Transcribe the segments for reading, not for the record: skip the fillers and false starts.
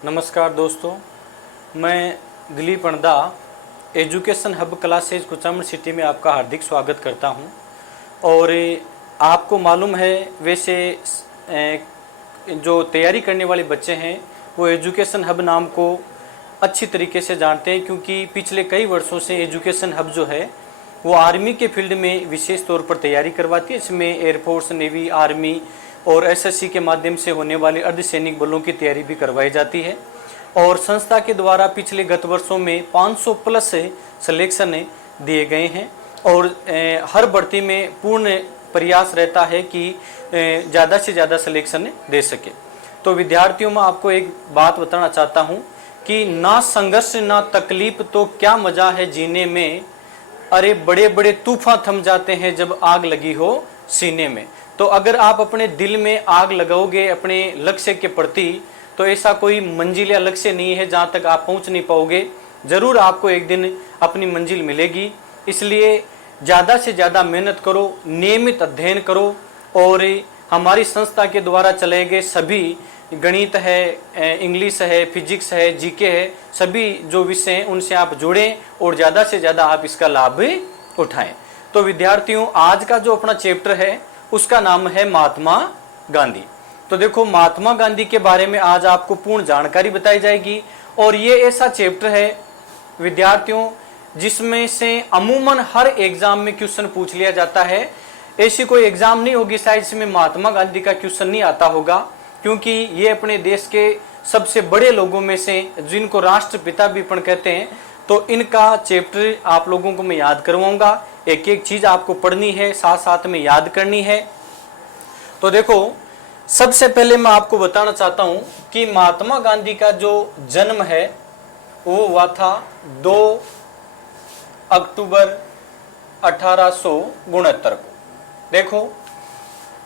नमस्कार दोस्तों, मैं दिलीप अंडा education hub classes Kuchaman city में आपका हार्दिक स्वागत करता हूं। और आपको मालूम है, वैसे जो तैयारी करने वाले बच्चे हैं वो एजुकेशन हब नाम को अच्छी तरीके से जानते हैं, क्योंकि पिछले कई वर्षों से एजुकेशन हब जो है वो आर्मी के फील्ड में विशेष तौर पर तैयारी करवाती है। इसमें एयरफोर्स, नेवी, आर्मी और एसएससी के माध्यम से होने वाले अर्धसैनिक बलों की तैयारी भी करवाई जाती है। और संस्था के द्वारा पिछले गत वर्षों में 500 प्लस सिलेक्शन दिए गए हैं और हर भर्ती में पूर्ण प्रयास रहता है कि ज़्यादा से ज़्यादा सिलेक्शन दे सके। तो विद्यार्थियों में आपको एक बात बताना चाहता हूँ कि ना संघर्ष ना तकलीफ तो क्या मज़ा है जीने में, अरे बड़े बड़े तूफान थम जाते हैं जब आग लगी हो सीने में। तो अगर आप अपने दिल में आग लगाओगे अपने लक्ष्य के प्रति, तो ऐसा कोई मंजिल या लक्ष्य नहीं है जहाँ तक आप पहुँच नहीं पाओगे। ज़रूर आपको एक दिन अपनी मंजिल मिलेगी। इसलिए ज़्यादा से ज़्यादा मेहनत करो, नियमित अध्ययन करो। और हमारी संस्था के द्वारा चलाए गए सभी गणित है, इंग्लिश है, फिजिक्स है, जीके है, सभी जो विषय हैं उनसे आप जुड़ें और ज़्यादा से ज़्यादा आप इसका लाभ उठाएं। तो विद्यार्थियों, आज का जो अपना चैप्टर है उसका नाम है महात्मा गांधी। तो देखो, महात्मा गांधी के बारे में आज आपको पूर्ण जानकारी बताई जाएगी। और ये ऐसा चैप्टर है विद्यार्थियों जिसमें से अमूमन हर एग्जाम में क्वेश्चन पूछ लिया जाता है। ऐसी कोई एग्जाम नहीं होगी शायद इसमें महात्मा गांधी का क्वेश्चन नहीं आता होगा, क्योंकि ये अपने देश के सबसे बड़े लोगों में से, जिनको राष्ट्रपिता भी अपन कहते हैं। तो इनका चैप्टर आप लोगों को मैं याद करवाऊंगा। एक एक चीज आपको पढ़नी है, साथ साथ में याद करनी है। तो देखो, सबसे पहले मैं आपको बताना चाहता हूं कि महात्मा गांधी का जो जन्म है वो हुआ था 2 अक्टूबर 1869 को। देखो,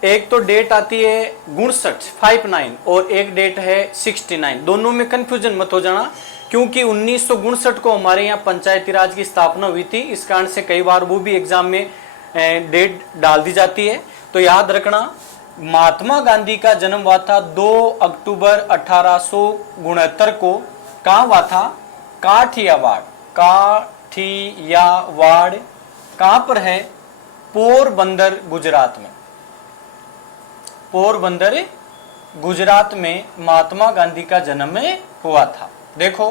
एक तो डेट आती है 59 और एक डेट है 69। दोनों में कंफ्यूजन मत हो जाना, क्योंकि 1959 को हमारे यहाँ पंचायती राज की स्थापना हुई थी। इस कारण से कई बार वो भी एग्जाम में डेट डाल दी जाती है। तो याद रखना, महात्मा गांधी का जन्म हुआ था 2 अक्टूबर 1869 को। कहाँ हुआ था? काठियावाड़। काठियावाड़ कहाँ पर है? पोरबंदर, गुजरात में। पोरबंदर, गुजरात में महात्मा गांधी का जन्म हुआ था। देखो,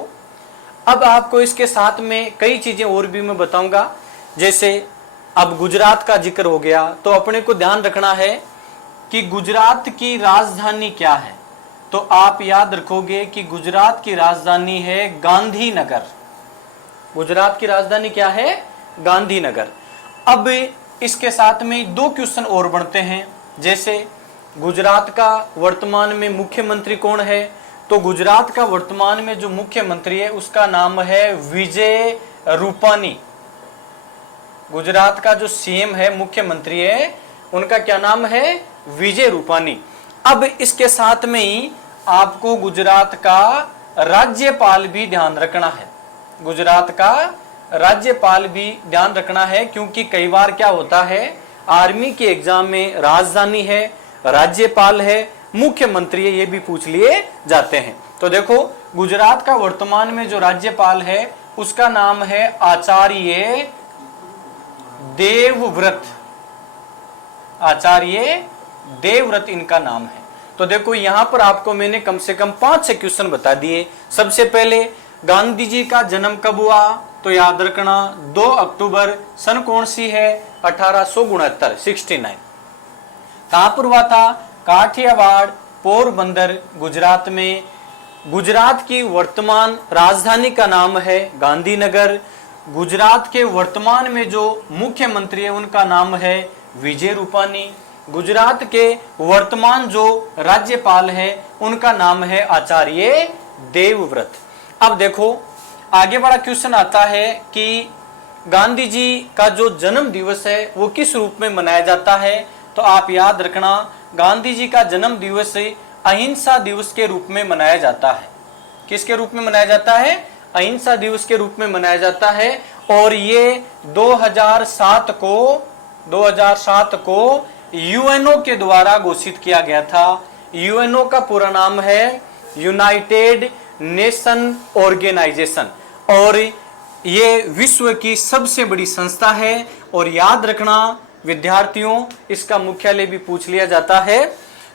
अब आपको इसके साथ में कई चीजें और भी मैं बताऊंगा। जैसे अब गुजरात का जिक्र हो गया, तो अपने को ध्यान रखना है कि गुजरात की राजधानी क्या है। तो आप याद रखोगे कि गुजरात की राजधानी है गांधीनगर। गुजरात की राजधानी क्या है? गांधीनगर। अब इसके साथ में 2 क्वेश्चन और बनते हैं। जैसे गुजरात का वर्तमान में मुख्यमंत्री कौन है? तो गुजरात का वर्तमान में जो मुख्यमंत्री है उसका नाम है विजय रूपानी। गुजरात का जो सीएम है, मुख्यमंत्री है, उनका क्या नाम है? विजय रूपानी। अब इसके साथ में ही आपको गुजरात का राज्यपाल भी ध्यान रखना है। गुजरात का राज्यपाल भी ध्यान रखना है, क्योंकि कई बार क्या होता है, आर्मी के एग्जाम में राजधानी है, राज्यपाल है, मुख्यमंत्री है, ये भी पूछ लिए जाते हैं। तो देखो, गुजरात का वर्तमान में जो राज्यपाल है उसका नाम है आचार्य देवव्रत। आचार्य देवव्रत इनका नाम है। तो देखो, यहां पर आपको मैंने कम से कम 5-6 क्वेश्चन बता दिए। सबसे पहले, गांधी जी का जन्म कब हुआ? तो याद रखना 2 अक्टूबर। सन कौन सी है? 1869, 69। कहां पर हुआ था? काठियावाड़, पोरबंदर, गुजरात में। गुजरात की वर्तमान राजधानी का नाम है गांधीनगर। गुजरात के वर्तमान में जो मुख्यमंत्री है उनका नाम है विजय रूपानी। गुजरात के वर्तमान जो राज्यपाल है उनका नाम है आचार्य देवव्रत। अब देखो, आगे बड़ा क्वेश्चन आता है कि गांधी जी का जो जन्म दिवस है वो किस रूप में मनाया जाता है? तो आप याद रखना, गांधी जी का जन्म दिवस अहिंसा दिवस के रूप में मनाया जाता है। किसके रूप में मनाया जाता है? अहिंसा दिवस के रूप में मनाया जाता है। और ये 2007 को यूएनओ के द्वारा घोषित किया गया था। यूएनओ का पूरा नाम है यूनाइटेड नेशन ऑर्गेनाइजेशन, और ये विश्व की सबसे बड़ी संस्था है। और याद रखना विद्यार्थियों, इसका मुख्यालय भी पूछ लिया जाता है,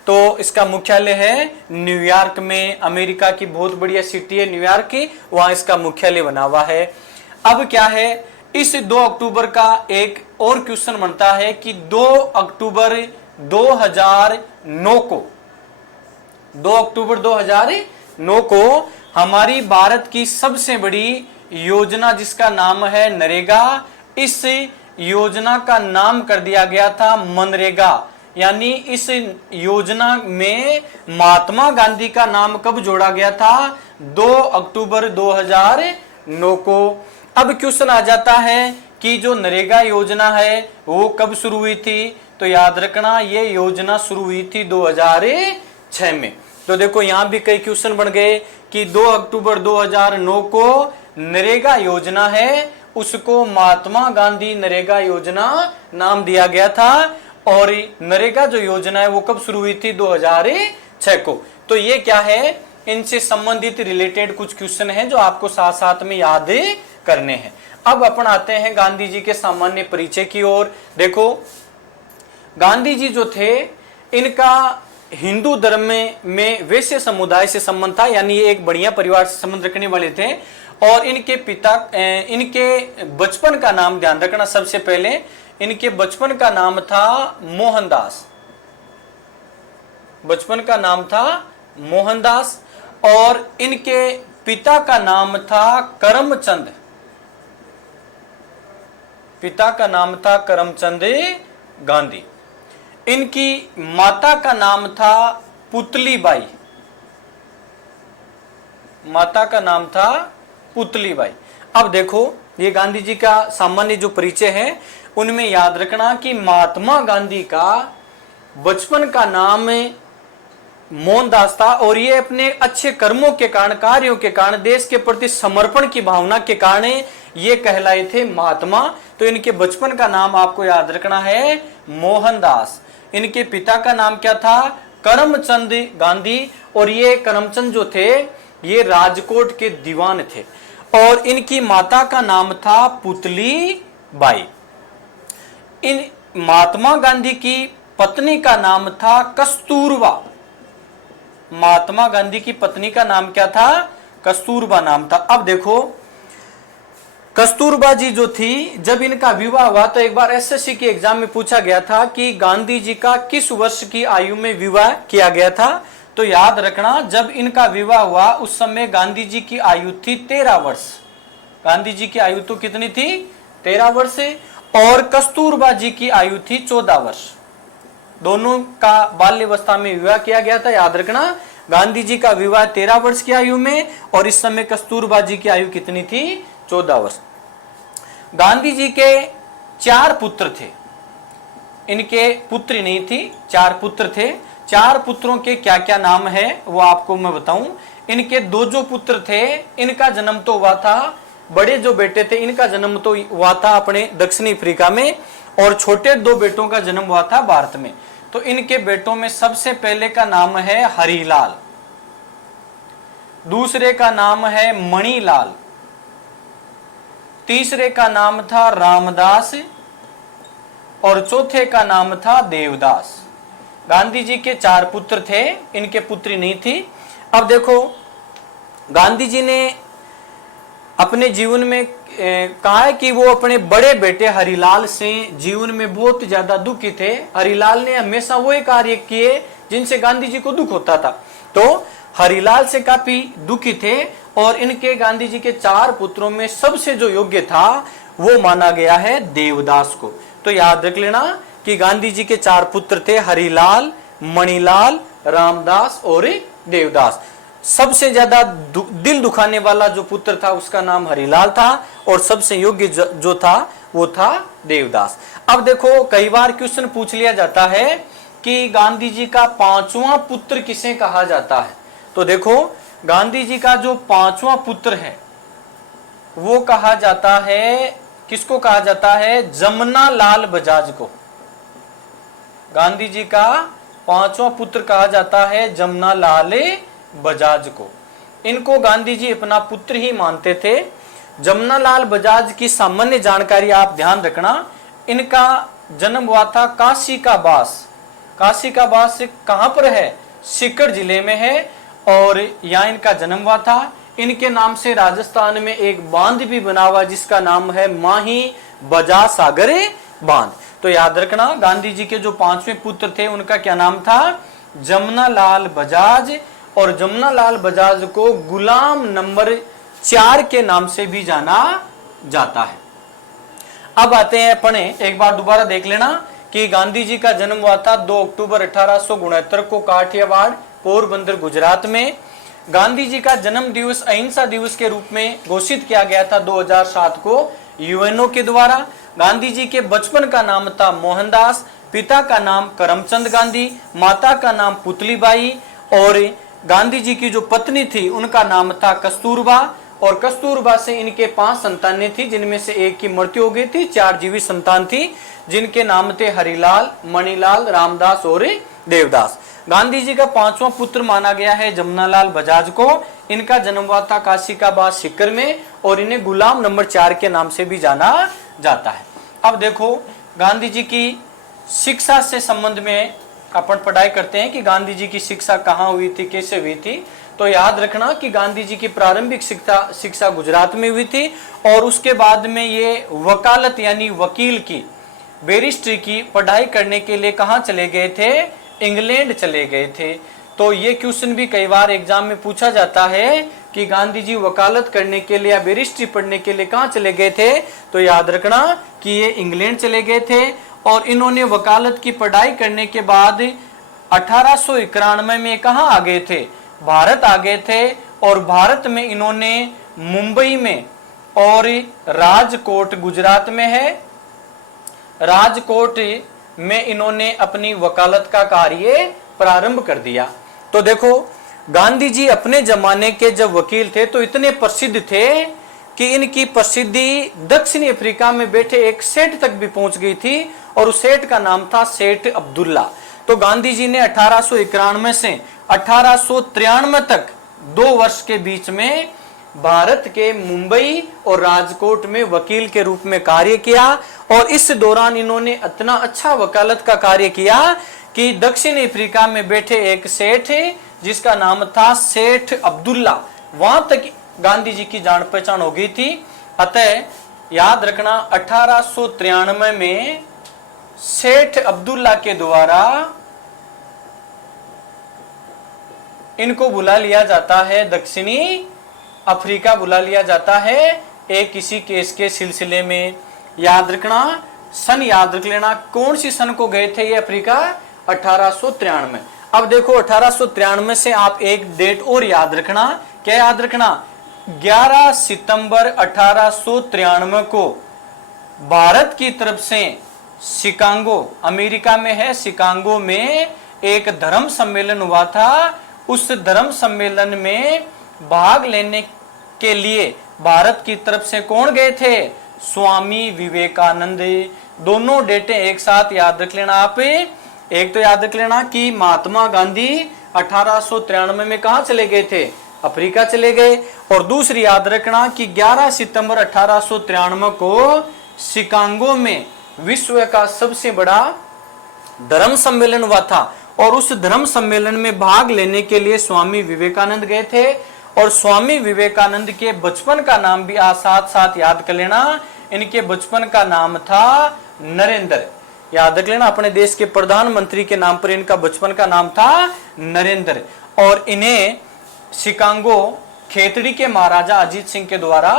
तो इसका मुख्यालय है न्यूयॉर्क में। अमेरिका की बहुत बढ़िया सिटी है न्यूयॉर्क की, वहां इसका मुख्यालय बना हुआ है। अब क्या है, इस 2 अक्टूबर का एक और क्वेश्चन बनता है कि 2 अक्टूबर 2009 को 2 अक्टूबर 2009 को हमारी भारत की सबसे बड़ी योजना जिसका नाम है नरेगा, इस योजना का नाम कर दिया गया था मनरेगा। यानी इस योजना में महात्मा गांधी का नाम कब जोड़ा गया था? 2 अक्टूबर 2009 को। अब क्वेश्चन आ जाता है कि जो नरेगा योजना है वो कब शुरू हुई थी? तो याद रखना ये योजना शुरू हुई थी 2006 में। तो देखो यहां भी कई क्वेश्चन बन गए कि 2 अक्टूबर 2009 को नरेगा योजना है, उसको महात्मा गांधी नरेगा योजना नाम दिया गया था। और नरेगा जो योजना है वो कब शुरू हुई थी? 2006 को। तो ये क्या है, इनसे संबंधित रिलेटेड कुछ क्वेश्चन हैं जो आपको साथ साथ में याद करने हैं। अब अपन आते हैं गांधी जी के सामान्य परिचय की ओर। देखो गांधी जी जो थे, इनका हिंदू धर्म में वैश्य समुदाय से संबंध था, यानी ये एक बढ़िया परिवार से संबंध रखने वाले थे। और इनके पिता, इनके बचपन का नाम ध्यान रखना, सबसे पहले इनके बचपन का नाम था मोहनदास। बचपन का नाम था मोहनदास, और इनके पिता का नाम था करमचंद। पिता का नाम था करमचंद गांधी। इनकी माता का नाम था पुतलीबाई। माता का नाम था पुतलीबाई। अब देखो ये गांधी जी का सामान्य जो परिचय है उनमें याद रखना कि महात्मा गांधी का बचपन का नाम मोहनदास था, और ये अपने अच्छे कर्मों के कारण, कार्यों के कारण, देश के प्रति समर्पण की भावना के कारण ये कहलाए थे महात्मा। तो इनके बचपन का नाम आपको याद रखना है मोहनदास। इनके पिता का नाम क्या था? करमचंद गांधी। और ये करमचंद जो थे ये राजकोट के दीवान थे। और इनकी माता का नाम था पुतली बाई। इन महात्मा गांधी की पत्नी का नाम था कस्तूरबा। महात्मा गांधी की पत्नी का नाम क्या था? कस्तूरबा नाम था। अब देखो कस्तूरबा जी जो थी, जब इनका विवाह हुआ तो एक बार एसएससी के एग्जाम में पूछा गया था कि गांधी जी का किस वर्ष की आयु में विवाह किया गया था? तो याद रखना जब इनका विवाह हुआ उस समय गांधी जी की आयु थी 13 वर्ष। गांधी जी की आयु तो कितनी थी? 13 वर्ष। और कस्तूरबा जी की आयु थी 14 वर्ष। दोनों का बाल्यावस्था में विवाह किया गया था। याद रखना गांधी जी का विवाह 13 वर्ष की आयु में, और इस समय कस्तूरबा जी की आयु कितनी थी? 14 वर्ष। गांधी जी के 4 पुत्र थे, इनके पुत्री नहीं थी, 4 पुत्र थे। 4 पुत्रों के क्या क्या नाम है वो आपको मैं बताऊं। इनके 2 जो पुत्र थे इनका जन्म तो हुआ था, बड़े जो बेटे थे इनका जन्म तो हुआ था अपने दक्षिणी अफ्रीका में, और छोटे 2 बेटों का जन्म हुआ था भारत में। तो इनके बेटों में सबसे पहले का नाम है हरिलाल, दूसरे का नाम है मणिलाल, तीसरे का नाम था रामदास, और चौथे का नाम था देवदास। गांधी जी के 4 पुत्र थे, इनके पुत्री नहीं थी। अब देखो गांधी जी ने अपने जीवन में कहा है कि वो अपने बड़े बेटे हरिलाल से जीवन में बहुत ज्यादा दुखी थे। हरिलाल ने हमेशा वो कार्य किए जिनसे गांधी जी को दुख होता था, तो हरिलाल से काफी दुखी थे। और इनके गांधी जी के 4 पुत्रों में सबसे जो योग्य था वो माना गया है देवदास को। तो याद रख लेना कि गांधी जी के 4 पुत्र थे, हरिलाल, मणिलाल, रामदास और देवदास। सबसे ज्यादा दिल दुखाने वाला जो पुत्र था उसका नाम हरिलाल था, और सबसे योग्य जो था वो था देवदास। अब देखो कई बार क्वेश्चन पूछ लिया जाता है कि गांधी जी का 5वां पुत्र किसे कहा जाता है? तो देखो गांधी जी का जो 5वां पुत्र है वो कहा जाता है, किसको कहा जाता है? जमना लाल बजाज को। गांधी जी का 5वां पुत्र कहा जाता है जमना लाल बजाज को। इनको गांधी जी अपना पुत्र ही मानते थे। जमनालाल बजाज की सामान्य जानकारी आप ध्यान रखना, इनका जन्म हुआ था काशी का बास। काशी का बास कहां पर है? सीकर जिले में है और यहाँ इनका जन्म हुआ था। इनके नाम से राजस्थान में एक बांध भी बना हुआ जिसका नाम है माही बजाज सागर बांध। तो याद रखना, गांधी जी के जो 5वें पुत्र थे उनका क्या नाम था? जमनालाल बजाज। और जमनालाल बजाज को गुलाम नंबर 4 के नाम से भी जाना जाता है। अब आते हैं अपने, एक बार दोबारा देख लेना कि गांधी जी का जन्म हुआ था 2 अक्टूबर 1869 को काठियावाड़ पोरबंदर गुजरात में। गांधी जी का जन्म दिवस अहिंसा दिवस के रूप में घोषित किया गया था 2007 को यूएनओ के द्वारा। गांधी जी के बचपन का नाम था मोहनदास, पिता का नाम करमचंद गांधी, माता का नाम पुतलीबाई और गांधी जी की जो पत्नी थी उनका नाम था कस्तूरबा। और कस्तूरबा से इनके 5 संतानें थी जिनमें से एक की मृत्यु हो गई थी, 4 जीवित संतान थी जिनके नाम थे हरिलाल, मणिलाल, रामदास और देवदास। गांधी जी का 5वां पुत्र माना गया है जमनालाल बजाज को। इनका जन्म हुआ था काशी का बास सीकर में और इन्हें गुलाम नंबर 4 के नाम से भी जाना जाता है। अब देखो, गांधी जी की शिक्षा से संबंध में अपन पढ़ाई करते हैं कि गांधी जी की शिक्षा कहाँ हुई थी, कैसे हुई थी। तो याद रखना कि गांधी जी की प्रारंभिक शिक्षा गुजरात में हुई थी और उसके बाद में ये वकालत यानी वकील की, बैरिस्ट्री की पढ़ाई करने के लिए कहाँ चले गए थे? इंग्लैंड चले गए थे। तो ये क्वेश्चन भी कई बार एग्जाम में पूछा जाता है कि गांधी जी वकालत करने के लिए या बैरिस्ट्री पढ़ने के लिए कहाँ चले गए थे? तो याद रखना कि ये इंग्लैंड चले गए थे और इन्होंने वकालत की पढ़ाई करने के बाद 1891 में कहाँ आ गए थे? भारत आ गए थे। और भारत में इन्होंने मुंबई में और राजकोट गुजरात में है, राजकोट में इन्होंने अपनी वकालत का कार्य प्रारंभ कर दिया। तो देखो, गांधी जी अपने जमाने के जब वकील थे तो इतने प्रसिद्ध थे कि इनकी प्रसिद्धि दक्षिणी अफ्रीका में बैठे एक सेठ तक भी पहुंच गई थी और उस सेठ का नाम था सेठ अब्दुल्ला। तो गांधी जी ने 1891 से 1893 तक 2 वर्ष के बीच में भारत के मुंबई और राजकोट में वकील के रूप में कार्य किया और इस दौरान इन्होंने इतना अच्छा वकालत का कार्य किया कि दक्षिण अफ्रीका में बैठे एक सेठ जिसका नाम था सेठ अब्दुल्ला, वहां तक गांधी जी की जान पहचान हो गई थी। अतः याद रखना 1893 में सेठ अब्दुल्ला के द्वारा इनको बुला लिया जाता है, दक्षिणी अफ्रीका बुला लिया जाता है एक किसी केस के सिलसिले में। याद रखना, सन याद रख लेना, कौन सी सन को गए थे ये अफ्रीका? 1893। अब देखो 1893 से आप एक डेट और याद रखना। क्या याद रखना? 11 सितंबर 1893 को भारत की तरफ से शिकागो, अमेरिका में है, शिकागो में एक धर्म सम्मेलन हुआ था। उस धर्म सम्मेलन में भाग लेने के लिए भारत की तरफ से कौन गए थे? स्वामी विवेकानंद। दोनों डेटें एक साथ याद रख लेना आप। एक तो याद रख लेना कि महात्मा गांधी 1893 में कहां चले गए थे? अफ्रीका चले गए। और दूसरी याद रखना कि 11 सितंबर 1893 को शिकागो में विश्व का सबसे बड़ा धर्म सम्मेलन हुआ था और उस धर्म सम्मेलन में भाग लेने के लिए स्वामी विवेकानंद गए थे। और स्वामी विवेकानंद के बचपन का नाम भी साथ साथ याद कर लेना, इनके बचपन का नाम था नरेंद्र। याद रख लेना, अपने देश के प्रधानमंत्री के नाम पर इनका बचपन का नाम था नरेंद्र। और इन्हें शिकागो खेतड़ी के महाराजा अजीत सिंह के द्वारा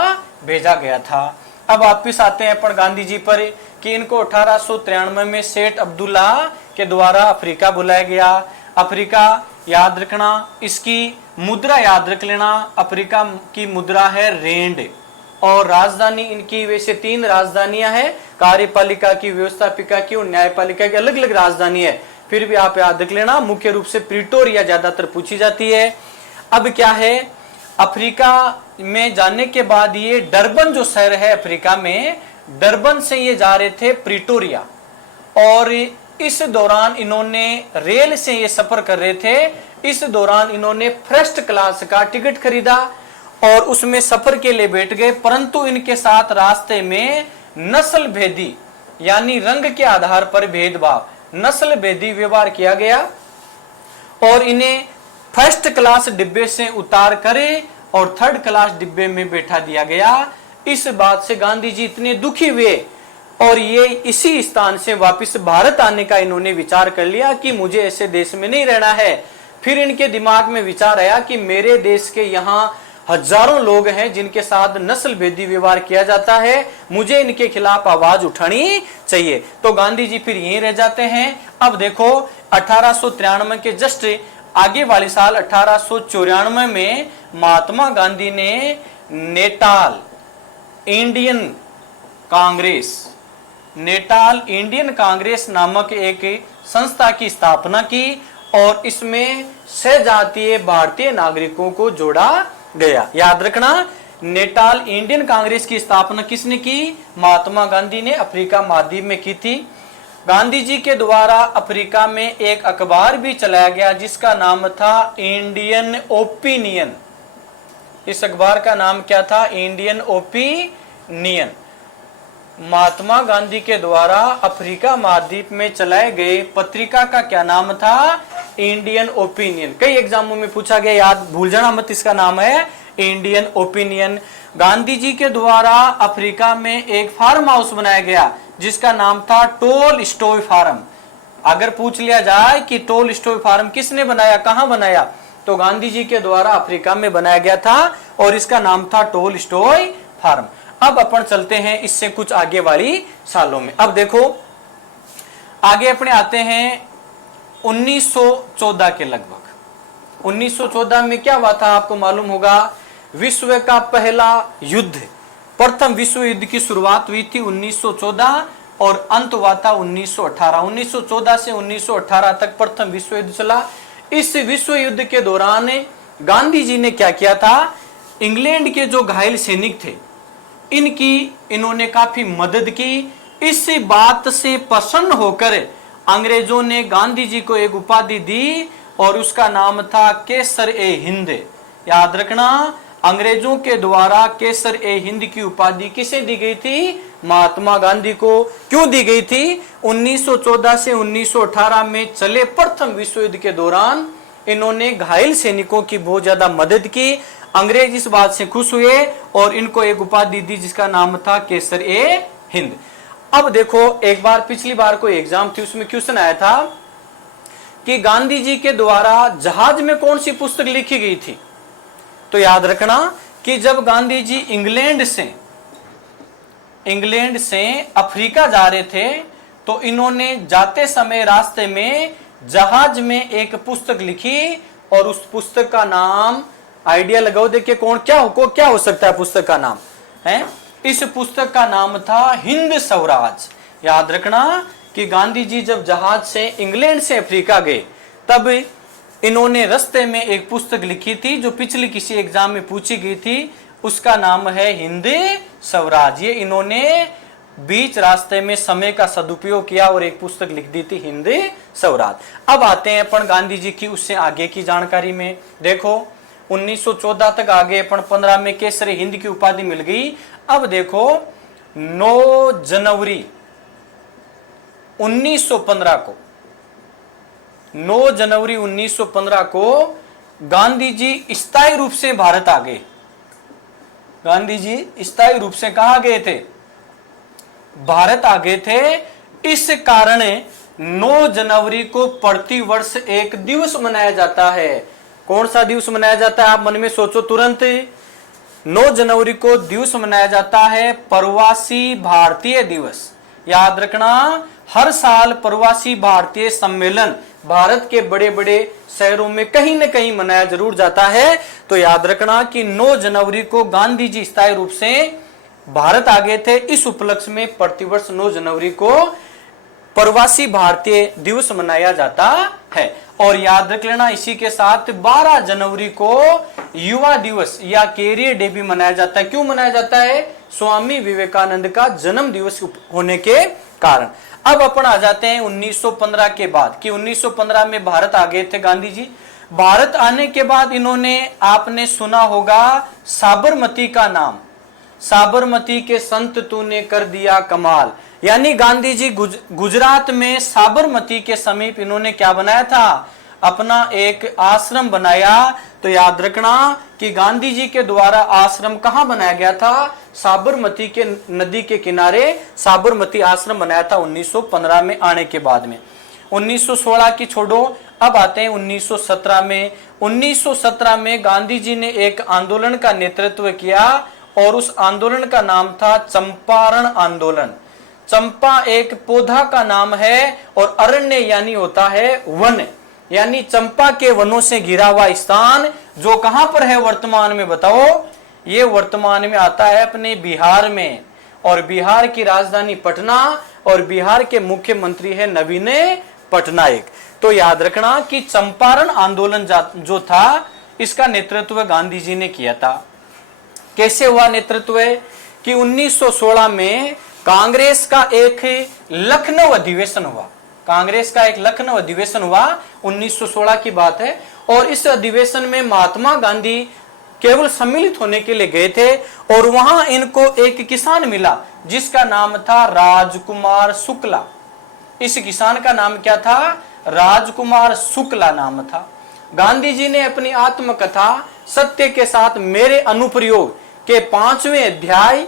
भेजा गया था। अब वापिस आते हैं अपन गांधी जी पर कि इनको 1893 में सेठ अब्दुल्ला के द्वारा अफ्रीका बुलाया गया। अफ्रीका याद रखना, इसकी मुद्रा याद रख लेना, अफ्रीका की मुद्रा है रेंड। और राजधानी इनकी वैसे 3 राजधानियां हैं, कार्यपालिका की, व्यवस्थापिका की और न्यायपालिका की अलग अलग राजधानी है। फिर भी आप याद रख लेना, मुख्य रूप से प्रिटोरिया ज्यादातर पूछी जाती है। अब क्या है, अफ्रीका में जाने के बाद ये डरबन जो शहर है अफ्रीका में, डरबन से ये जा रहे थे प्रिटोरिया। और इस दौरान इन्होंने रेल से ये सफर कर रहे थे, इस दौरान इन्होंने फर्स्ट क्लास का टिकट खरीदा और उसमें सफर के लिए बैठ गए, परंतु इनके साथ रास्ते में नस्ल भेदी यानी रंग के आधार पर भेदभाव, नस्ल भेदी व्यवहार किया गया और इन्हें फर्स्ट क्लास डिब्बे से उतार करे और थर्ड क्लास डिब्बे में बैठा दिया गया। इस बात से गांधी जी इतने दुखी हुए और ये इसी स्थान से वापस भारत आने का इन्होंने विचार कर लिया कि मुझे ऐसे देश में नहीं रहना है। फिर इनके दिमाग में विचार आया कि मेरे देश के यहाँ हजारों लोग हैं जिनके साथ नस्ल भेदी व्यवहार किया जाता है, मुझे इनके खिलाफ आवाज उठानी चाहिए। तो गांधी जी फिर यहीं रह जाते हैं। अब देखो 1893 के जस्ट आगे वाले साल 1894 में महात्मा गांधी ने नेटाल इंडियन कांग्रेस नामक एक संस्था की स्थापना की और इसमें सजातीय भारतीय नागरिकों को जोड़ा गया। याद रखना, नेटाल इंडियन कांग्रेस की स्थापना किसने की? महात्मा गांधी ने अफ्रीका महाद्वीप में की थी। गांधी जी के द्वारा अफ्रीका में एक अखबार भी चलाया गया जिसका नाम था इंडियन ओपिनियन। इस अखबार का नाम क्या था? Indian opinion. महात्मा गांधी के द्वारा अफ्रीका महाद्वीप में चलाए गए पत्रिका का क्या नाम था? Indian opinion. कई एग्जामों में पूछा गया, याद भूल जाना मत, इसका नाम है इंडियन ओपिनियन। गांधी जी के द्वारा अफ्रीका में एक फार्म हाउस बनाया गया जिसका नाम था टोल स्टॉय फार्म। अगर पूछ लिया जाए कि टोल स्टॉय फार्म किसने बनाया, कहां बनाया, तो गांधी जी के द्वारा अफ्रीका में बनाया गया था और इसका नाम था टोल स्टॉय फार्म। अब अपन चलते हैं इससे कुछ आगे वाली सालों में। अब देखो आगे अपने आते हैं 1914 के लगभग। 1914 में क्या हुआ था आपको मालूम होगा? विश्व का पहला युद्ध, प्रथम विश्व युद्ध की शुरुआत हुई थी 1914 और अंत हुआ था 1918। 1914 से 1918 तक प्रथम विश्व युद्ध चला। इस विश्व युद्ध के दौरान गांधी जी ने क्या किया था? इंग्लैंड के जो घायल सैनिक थे इन्होंने काफी मदद की। इस बात से प्रसन्न होकर अंग्रेजों ने गांधी जी को एक उपाधि दी और उसका नाम था केसर ए हिंद। याद रखना, अंग्रेजों के द्वारा केसर ए हिंद की उपाधि किसे दी गई थी? महात्मा गांधी को। क्यों दी गई थी? 1914 से 1918 में चले प्रथम विश्व युद्ध के दौरान इन्होंने घायल सैनिकों की बहुत ज्यादा मदद की। अंग्रेज इस बात से खुश हुए और इनको एक उपाधि दी जिसका नाम था केसर ए हिंद। अब देखो, एक बार पिछली बार कोई एग्जाम थी, उसमें क्वेश्चन आया था कि गांधी जी के द्वारा जहाज में कौन सी पुस्तक लिखी गई थी? तो याद रखना कि जब गांधी जी इंग्लैंड से अफ्रीका जा रहे थे तो इन्होंने जाते समय रास्ते में जहाज में एक पुस्तक लिखी और उस पुस्तक का नाम, आइडिया लगाओ, देखिए क्या हो सकता है पुस्तक का नाम है? इस पुस्तक का नाम था हिंद स्वराज। याद रखना कि गांधी जी जब जहाज से इंग्लैंड से अफ्रीका गए तब इन्होंने रास्ते में एक पुस्तक लिखी थी जो पिछले किसी एग्जाम में पूछी गई थी, उसका नाम है हिंद स्वराज। ये इन्होंने बीच रास्ते में समय का सदुपयोग किया और एक पुस्तक लिख दी थी हिंद स्वराज। अब आते हैं अपन गांधी जी की उससे आगे की जानकारी में। देखो 1914 तक आगे अपन 15 में केसर हिंद की उपाधि मिल गई। अब देखो 9 जनवरी 1915 को 9 जनवरी 1915 को गांधी जी स्थायी रूप से भारत आ गए। गांधी जी स्थायी रूप से कहां गए थे? भारत आ गए थे। इस कारण 9 जनवरी को प्रतिवर्ष एक दिवस मनाया जाता है। कौन सा दिवस मनाया जाता है? आप मन में सोचो तुरंत। 9 जनवरी को दिवस मनाया जाता है प्रवासी भारतीय दिवस। याद रखना, हर साल प्रवासी भारतीय सम्मेलन भारत के बड़े बड़े शहरों में कहीं न कहीं मनाया जरूर जाता है। तो याद रखना कि 9 जनवरी को गांधी जी स्थायी रूप से भारत आ गए थे। इस उपलक्ष्य में प्रतिवर्ष 9 जनवरी को प्रवासी भारतीय दिवस मनाया जाता है। और याद रख लेना, इसी के साथ 12 जनवरी को युवा दिवस या कैरियर डे भी मनाया जाता है। क्यों मनाया जाता है? स्वामी विवेकानंद का जन्म दिवस होने के कारण। अब अपन आ जाते हैं 1915 के बाद कि 1915 में भारत आ गए थे गांधी जी। भारत आने के बाद इन्होंने, आपने सुना होगा साबरमती का नाम, साबरमती के संत तूने कर दिया कमाल, यानी गांधी जी गुजरात में साबरमती के समीप इन्होंने क्या बनाया था, अपना एक आश्रम बनाया। तो याद रखना कि गांधी जी के द्वारा आश्रम कहां बनाया गया था, साबरमती के नदी के किनारे साबरमती आश्रम बनाया था 1915 में आने के बाद में। 1916 की छोड़ो, अब आते हैं 1917 में। 1917 में गांधी जी ने एक आंदोलन का नेतृत्व किया और उस आंदोलन का नाम था चंपारण आंदोलन। चंपा एक पौधा का नाम है और अरण्य यानी होता है वन, यानी चंपा के वनों से घिरा हुआ स्थान जो कहां पर है वर्तमान में, बताओ। ये वर्तमान में आता है अपने बिहार में, और बिहार की राजधानी पटना, और बिहार के मुख्यमंत्री है नवीन पटनायक। तो याद रखना कि चंपारण आंदोलन जो था, इसका नेतृत्व गांधी जी ने किया था। कैसे हुआ नेतृत्व, कि 1916 में कांग्रेस का एक लखनऊ अधिवेशन हुआ, कांग्रेस का एक लखनऊ अधिवेशन हुआ, 1916 की बात है। और इस अधिवेशन में महात्मा गांधी केवल सम्मिलित होने के लिए गए थे, और वहां इनको एक किसान मिला जिसका नाम था राजकुमार शुक्ला। इस किसान का नाम क्या था, राजकुमार शुक्ला नाम था। गांधी जी ने अपनी आत्मकथा सत्य के साथ मेरे अनुप्रयोग के 5वें अध्याय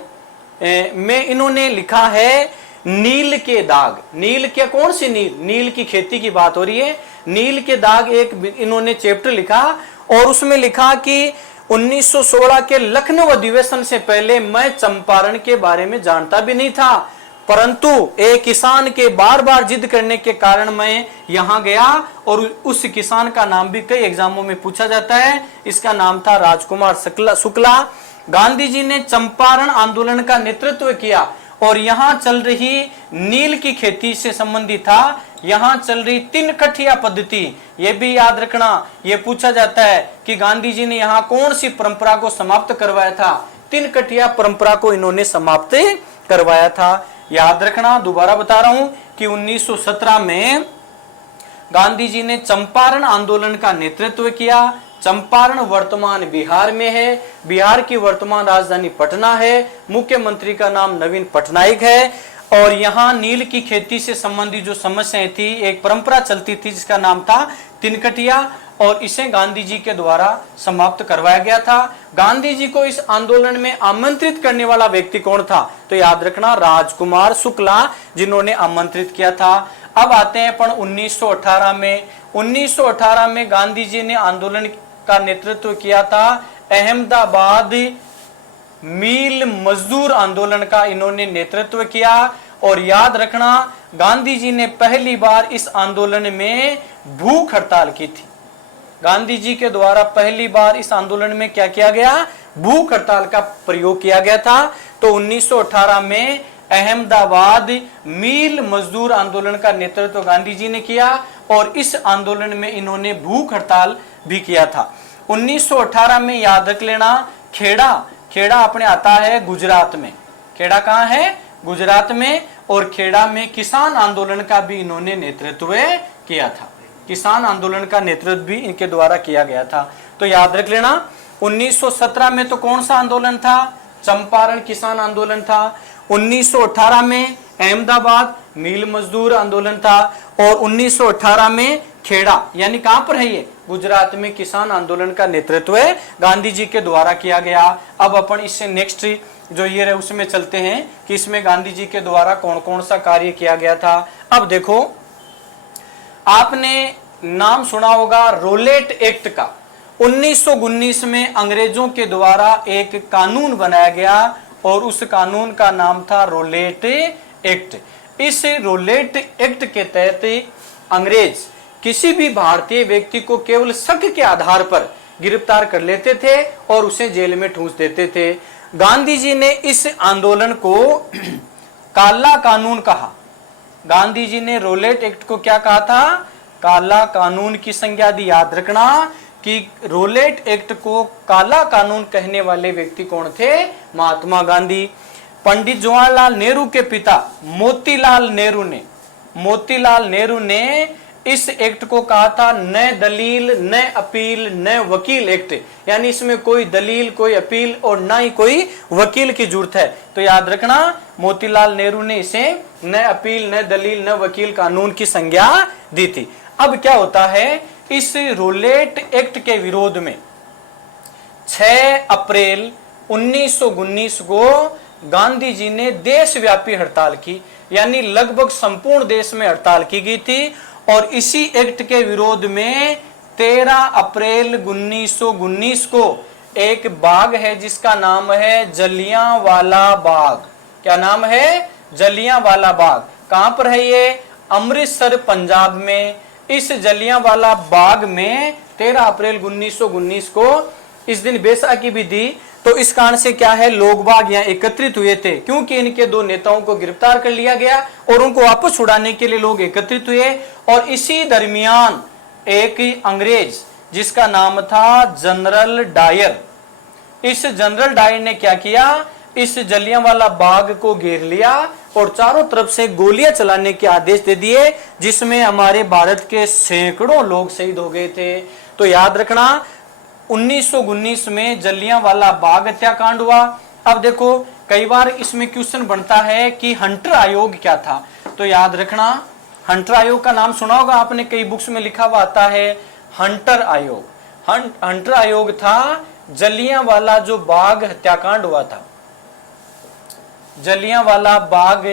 में इन्होंने लिखा है नील के दाग। नील के कौन सी नील, नील की खेती की बात हो रही है। नील के दाग एक इन्होंने चैप्टर लिखा, और उसमें लिखा कि 1916 के लखनऊ अधिवेशन से पहले मैं चंपारण के बारे में जानता भी नहीं था, परंतु एक किसान के बार बार जिद करने के कारण मैं यहां गया, और उस किसान का नाम भी कई एग्जामों में पूछा जाता है, इसका नाम था राजकुमार शुक्ला। गांधी जी ने चंपारण आंदोलन का नेतृत्व किया, और यहां चल रही नील की खेती से संबंधित था, यहां चल रही 3 कठिया पद्धति, यह भी याद रखना। यह पूछा जाता है कि गांधी जी ने यहां कौन सी परंपरा को समाप्त करवाया था, 3 कठिया परंपरा को इन्होंने समाप्त करवाया था। याद रखना, दोबारा बता रहा हूं कि 1917 में गांधी जी ने चंपारण आंदोलन का नेतृत्व किया। चंपारण वर्तमान बिहार में है, बिहार की वर्तमान राजधानी पटना है, मुख्यमंत्री का नाम नवीन पटनायक है, और यहाँ नील की खेती से संबंधित जो समस्याएं थी, एक परंपरा चलती थी जिसका नाम था तिनकटिया, और इसे गांधी जी के द्वारा समाप्त करवाया गया था। गांधी जी को इस आंदोलन में आमंत्रित करने वाला व्यक्ति कौन था, तो याद रखना राजकुमार शुक्ला, जिन्होंने आमंत्रित किया था। अब आते हैं अपन 1918 में। 1918 में गांधी जी ने आंदोलन का नेतृत्व किया था अहमदाबाद मील मजदूर आंदोलन का, इन्होंने नेतृत्व किया। और याद रखना, गांधी जी ने पहली बार इस आंदोलन में भूख हड़ताल की थी। गांधी जी के द्वारा पहली बार इस आंदोलन में क्या किया गया, भूख हड़ताल का प्रयोग किया गया था। तो 1918 में अहमदाबाद मील मजदूर आंदोलन का नेतृत्व गांधी जी ने किया, और इस आंदोलन में इन्होंने भूख हड़ताल भी किया था। 1918 में याद रख लेना, खेड़ा, खेड़ा अपने आता है गुजरात में। खेड़ा कहाँ है, गुजरात में। और खेड़ा में किसान आंदोलन का भी इन्होंने नेतृत्व किया था, किसान आंदोलन का नेतृत्व भी इनके द्वारा किया गया था। तो याद रख लेना, 1917 में तो कौन सा आंदोलन था, चंपारण किसान आंदोलन था। 1918 में अहमदाबाद मील मजदूर आंदोलन था, और 1918 में खेड़ा, यानी कहां पर है ये, गुजरात में किसान आंदोलन का नेतृत्व गांधी जी के द्वारा किया गया। अब अपन इससे नेक्स्ट जो ये है उसमें चलते हैं कि इसमें गांधी जी के द्वारा कौन कौन सा कार्य किया गया था। अब देखो, आपने नाम सुना होगा रोलेट एक्ट का। 1919 में अंग्रेजों के द्वारा एक कानून बनाया गया, और उस कानून का नाम था रोलेट एक्ट। इस रोलेट एक्ट के तहत अंग्रेज किसी भी भारतीय व्यक्ति को केवल शक के आधार पर गिरफ्तार कर लेते थे और उसे जेल में ठूंस देते थे। गांधी जी ने इस आंदोलन को काला कानून कहा। गांधी जी ने रोलेट एक्ट को क्या कहा था, काला कानून की संज्ञा दी। याद रखना कि रोलेट एक्ट को काला कानून कहने वाले व्यक्ति कौन थे, महात्मा गांधी। पंडित जवाहरलाल नेहरू के पिता मोतीलाल नेहरू ने मोतीलाल नेहरू ने इस एक्ट को कहा था न दलील न अपील न वकील एक्ट, यानी इसमें कोई दलील कोई अपील और ना ही कोई वकील की जरूरत है। तो याद रखना मोतीलाल नेहरू ने इसे न अपील न दलील न वकील कानून की संज्ञा दी थी। अब क्या होता है, इस रोलेट एक्ट के विरोध में 6 अप्रैल 1919 को गांधी जी ने देशव्यापी हड़ताल की, यानी लगभग संपूर्ण देश में हड़ताल की गई थी। और इसी एक्ट के विरोध में 13 अप्रैल 1919 को एक बाग है जिसका नाम है जलियांवाला बाग। क्या नाम है? जलियांवाला बाग। कहां पर है ये? अमृतसर पंजाब में। इस जलियांवाला बाग में 13 अप्रैल 1919 को इस दिन बैसाखी भी दी। तो इस कारण से क्या है, लोग बाग यहाँ एकत्रित हुए थे क्योंकि इनके 2 नेताओं को गिरफ्तार कर लिया गया और उनको वापस छुड़ाने के लिए लोग एकत्रित हुए। और इसी दरमियान एक अंग्रेज जिसका नाम था जनरल डायर, इस जनरल डायर ने क्या किया, इस जलियांवाला बाग को घेर लिया और चारों तरफ से गोलियां चलाने के आदेश दे दिए, जिसमें हमारे भारत के सैकड़ों लोग शहीद हो गए थे। तो याद रखना 1919 में जलियांवाला बाग हत्याकांड हुआ। अब देखो कई बार इसमें क्वेश्चन बनता है कि हंटर आयोग क्या था। तो याद रखना हंटर आयोग का नाम सुना होगा आपने, कई बुक्स में लिखा हुआ आता है हंटर आयोग। हंटर आयोग था जलियांवाला जो बाग हत्याकांड हुआ था, जलियांवाला बाग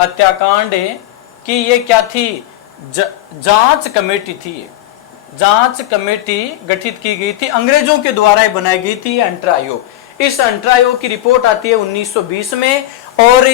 हत्याकांड की ये क्या थी, जांच कमेटी थी। ये जांच कमेटी गठित की गई थी, अंग्रेजों के द्वारा बनाई गई थी हंटर आयोग। इस हंटर आयोग की रिपोर्ट आती है 1920 में और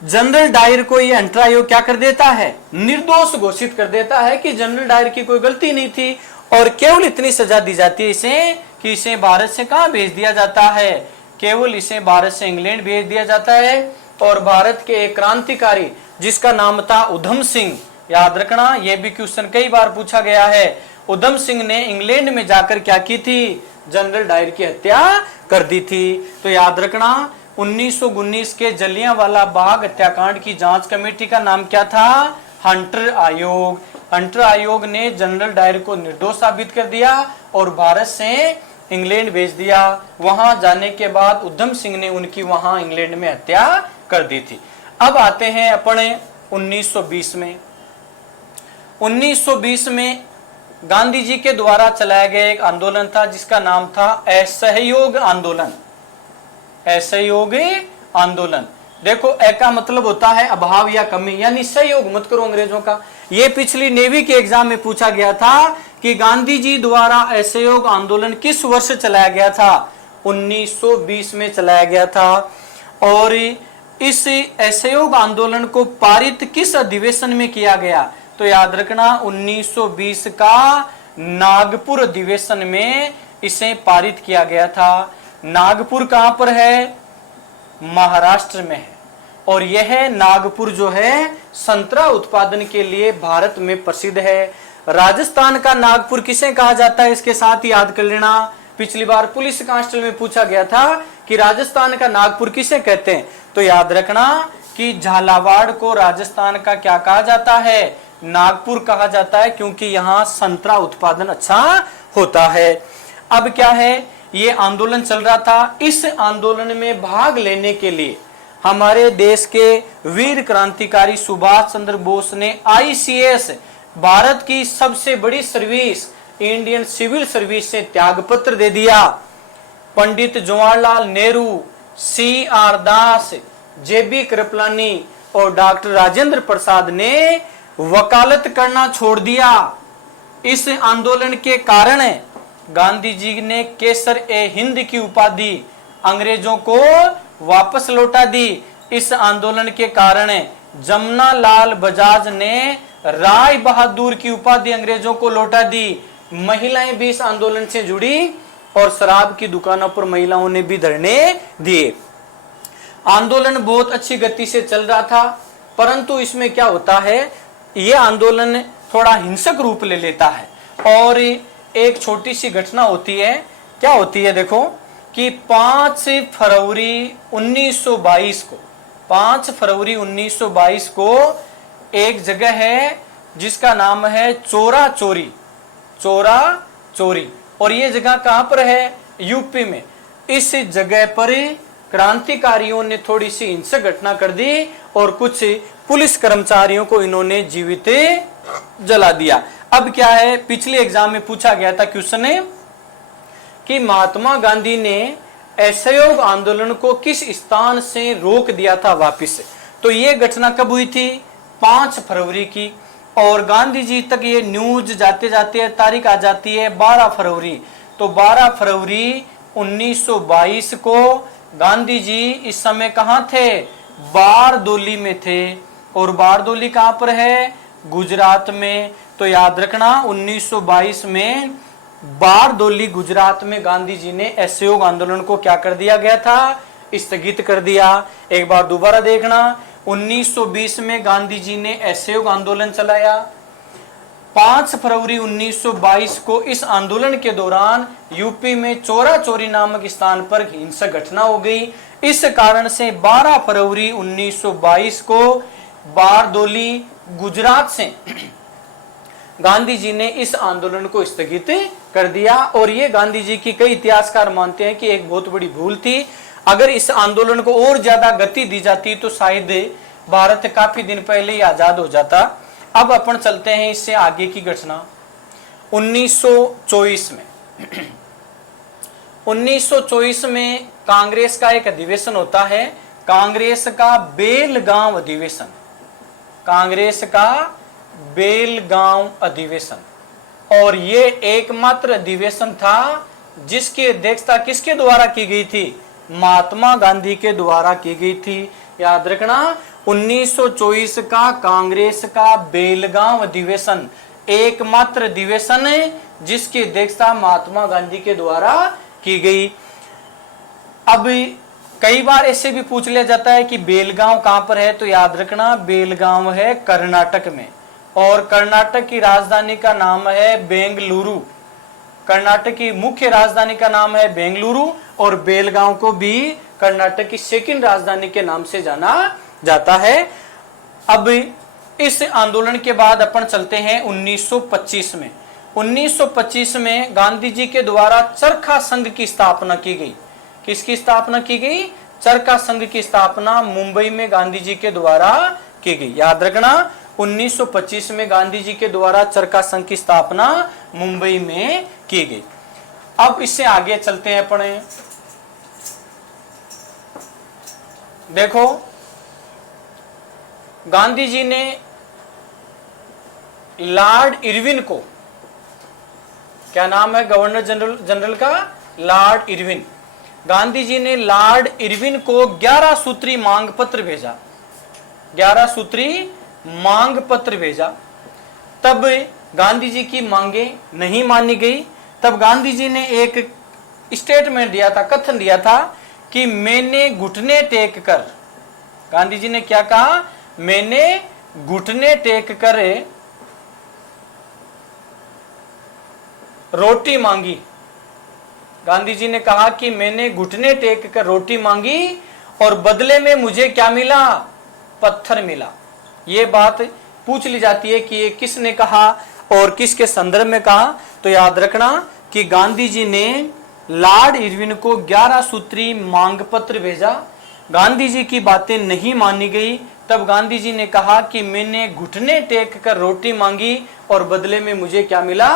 जनरल डायर को ये हंटर आयोग क्या कर देता है, निर्दोष घोषित कर देता है कि जनरल डायर की कोई गलती नहीं थी और केवल इतनी सजा दी जाती है इसे कि इसे भारत से कहां भेज दिया जाता है, केवल इसे भारत से इंग्लैंड भेज दिया जाता है। और भारत के एक क्रांतिकारी जिसका नाम था उधम सिंह, याद रखना यह भी क्वेश्चन कई बार पूछा गया है, उधम सिंह ने इंग्लैंड में जाकर क्या की थी, जनरल डायर की हत्या कर दी थी। तो याद रखना 1919 के जलियांवाला बाग हत्याकांड की जांच कमेटी का नाम क्या था, हंटर आयोग। हंटर आयोग ने जनरल डायर को निर्दोष साबित कर दिया और भारत से इंग्लैंड भेज दिया। वहां जाने के बाद उधम सिंह ने उनकी वहां इंग्लैंड में हत्या कर दी थी। अब आते हैं अपने 1920 में। 1920 में गांधी जी के द्वारा चलाया गया एक आंदोलन था जिसका नाम था असहयोग आंदोलन। असहयोग आंदोलन, देखो ए का मतलब होता है अभाव या कमी, यानी सहयोग मत करो अंग्रेजों का। ये पिछली नेवी के एग्जाम में पूछा गया था कि गांधी जी द्वारा असहयोग आंदोलन किस वर्ष चलाया गया था, 1920 में चलाया गया था। और इस असहयोग आंदोलन को पारित किस अधिवेशन में किया गया, तो याद रखना 1920 का नागपुर अधिवेशन में इसे पारित किया गया था। नागपुर कहां पर है, महाराष्ट्र में है। और यह नागपुर जो है संतरा उत्पादन के लिए भारत में प्रसिद्ध है। राजस्थान का नागपुर किसे कहा जाता है, इसके साथ ही याद कर लेना, पिछली बार पुलिस कांस्टेबल में पूछा गया था कि राजस्थान का नागपुर किसे कहते हैं। तो याद रखना कि झालावाड़ को राजस्थान का क्या कहा जाता है, नागपुर कहा जाता है, क्योंकि यहाँ संतरा उत्पादन अच्छा होता है। अब क्या है, ये आंदोलन चल रहा था। इस आंदोलन में भाग लेने के लिए हमारे देश के वीर क्रांतिकारी सुभाष चंद्र बोस ने ICS, भारत की सबसे बड़ी सर्विस, इंडियन सिविल सर्विस से त्यागपत्र दे दिया। पंडित जवाहरलाल नेहरू, CR दास, JB कृपलानी और डॉक्टर राजेंद्र प्रसाद ने वकालत करना छोड़ दिया। इस आंदोलन के कारण गांधी जी ने केसर-ए-हिंद की उपाधि अंग्रेजों को वापस लौटा दी। इस आंदोलन के कारण जमनालाल बजाज ने राय बहादुर की उपाधि अंग्रेजों को लौटा दी। महिलाएं भी इस आंदोलन से जुड़ी और शराब की दुकानों पर महिलाओं ने भी धरने दिए। आंदोलन बहुत अच्छी गति से चल रहा था, परंतु इसमें क्या होता है, यह आंदोलन थोड़ा हिंसक रूप ले लेता है और एक छोटी सी घटना होती है। क्या होती है, देखो कि 5 फरवरी 1922 को एक जगह है जिसका नाम है चोरा चोरी, चोरा चोरी, और ये जगह कहां पर है? यूपी में। इस जगह पर क्रांतिकारियों ने थोड़ी सी हिंसक घटना कर दी और कुछ पुलिस कर्मचारियों को इन्होंने जीवित जला दिया। अब क्या है, पिछले एग्जाम में पूछा गया था क्वेश्चन है कि महात्मा गांधी ने असहयोग आंदोलन को किस स्थान से रोक दिया था वापिस? तो ये घटना कब हुई थी? 5 फरवरी की। और गांधी जी तक ये न्यूज जाते जाते तारीख आ जाती है 12 फरवरी। तो 12 फरवरी 1922 को गांधी जी इस समय कहां थे? बारदोली में थे। और बारदोली कहां पर है? गुजरात में। तो याद रखना 1922 में बारदोली गुजरात में गांधी जी ने असहयोग आंदोलन को क्या कर दिया गया था? स्थगित कर दिया। एक बार दोबारा देखना, 1920 में गांधी जी ने असहयोग आंदोलन चलाया। 5 फरवरी 1922 को इस आंदोलन के दौरान यूपी में चोरा चोरी नामक स्थान पर हिंसक घटना हो गई। इस कारण से 12 फरवरी 1922 को बारदोली गुजरात से गांधी जी ने इस आंदोलन को स्थगित कर दिया। और ये गांधी जी की कई इतिहासकार मानते हैं कि एक बहुत बड़ी भूल थी। अगर इस आंदोलन को और ज्यादा गति दी जाती तो शायद भारत काफी दिन पहले ही आजाद हो जाता। अब अपन चलते हैं इससे आगे की घटना 1924 में। 1924 में कांग्रेस का एक अधिवेशन होता है, कांग्रेस का बेलगांव अधिवेशन, कांग्रेस का बेलगांव अधिवेशन। और ये एकमात्र अधिवेशन था जिसकी अध्यक्षता किसके द्वारा की गई थी? महात्मा गांधी के द्वारा की गई थी। याद रखना 1924 का कांग्रेस का बेलगांव अधिवेशन एकमात्र अधिवेशन है जिसकी अध्यक्षता महात्मा गांधी के द्वारा की गई। अब कई बार ऐसे भी पूछ लिया जाता है कि बेलगांव कहां पर है? तो याद रखना बेलगांव है कर्नाटक में। और कर्नाटक की राजधानी का नाम है बेंगलुरु। कर्नाटक की मुख्य राजधानी का नाम है बेंगलुरु और बेलगांव को भी कर्नाटक की सेकंड राजधानी के नाम से जाना जाता है। अब इस आंदोलन के बाद अपन चलते हैं 1925 में। 1925 में गांधी जी के द्वारा चरखा संघ की स्थापना की गई। किसकी स्थापना की गई? चरखा संघ की स्थापना मुंबई में गांधी जी के द्वारा की गई। याद रखना 1925 में गांधी जी के द्वारा चरखा संघ की स्थापना मुंबई में की गई। अब इससे आगे चलते हैं अपने, देखो गांधी जी ने लॉर्ड इरविन को, क्या नाम है गवर्नर जनरल का? Lord Irwin. गांधी जी ने लॉर्ड इरविन को 11 सूत्री मांग पत्र भेजा, 11 सूत्री मांग पत्र भेजा। तब गांधी जी की मांगे नहीं मानी गई। तब गांधी जी ने एक स्टेटमेंट दिया था, कथन दिया था कि मैंने घुटने टेक कर, गांधी जी ने क्या कहा? मैंने घुटने टेक कर रोटी मांगी। गांधी जी ने कहा कि मैंने घुटने टेक कर रोटी मांगी और बदले में मुझे क्या मिला? पत्थर मिला। ये बात पूछ ली जाती है कि ये किसने कहा और किसके संदर्भ में कहा। तो याद रखना कि गांधी जी ने लॉर्ड इरविन को 11 सूत्री मांग पत्र भेजा। गांधी जी की बातें नहीं मानी गई। तब गांधी जी ने कहा कि मैंने घुटने टेक कर रोटी मांगी और बदले में मुझे क्या मिला?